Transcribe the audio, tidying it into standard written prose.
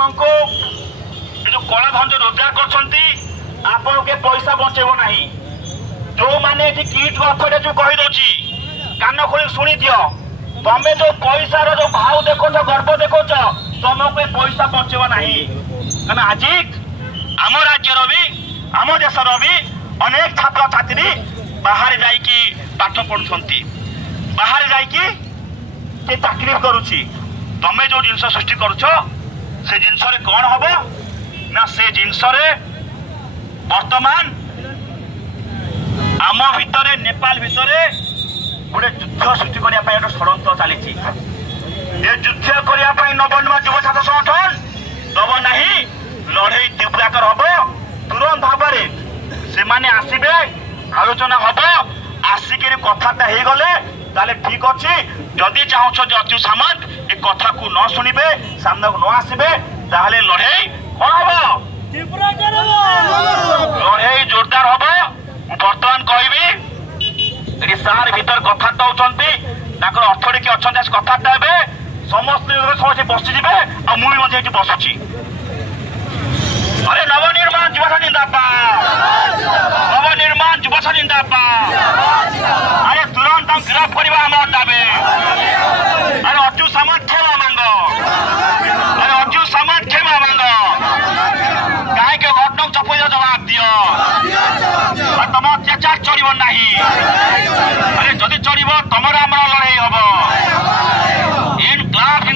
को जो कला धन जो रोजगार कर पैसा बचेब ना जो मैंने किट अर्थटा जो कहीदे कान खोल शुणी दि तमें जो पैसार जो भाव देख गर्व देख तुमको पैसा बचेब ना आज आम राज्यर भी आम देशर भी अनेक छात्र छात्री बाहर जाइकी पाठ पढ़ुंट बाहर जाइकी चाकरी करुच्ची तमें जो जिनस सृष्टि करुच से जिनस कौन हम ना से जिनस वर्तमान आम भितर नेपाल भितर गोटे युद्ध सृष्टि करने षड्यंत्र चली युद्ध करने नवनिर्माण युव छात्र संगठन दब ना लड़ई तीव्राकर हम तुरंत भाव से माने आसबे आलोचना हम आसिक कथाटा हो गले ठीक अच्छे जदि चाहूच अच्यु सामंत ए कथा को न शुणे सामना को न आसबे लड़े कौन हम लड़े जोरदार हम बर्तमान कहबी सार भीतर कथा होती अथॉरिटी अच्छा कथा समस्त बसीजे आ मुझे बसुची अरे नवनिर्माण युवा जिंदाबाद नवनिर्माण युवा जिंदाबाद अरे तुरंत हम गिरफ्त करवा आम दाबी अरे अच्यु सामंत क्षमा मांग अरे अच्यु सामंत क्षमा मांग कहीं घटना चपई जवाब दियो तुम अत्याचार चलो ना अरे जदि चलो तुम आम लड़ाई हम इन क्लास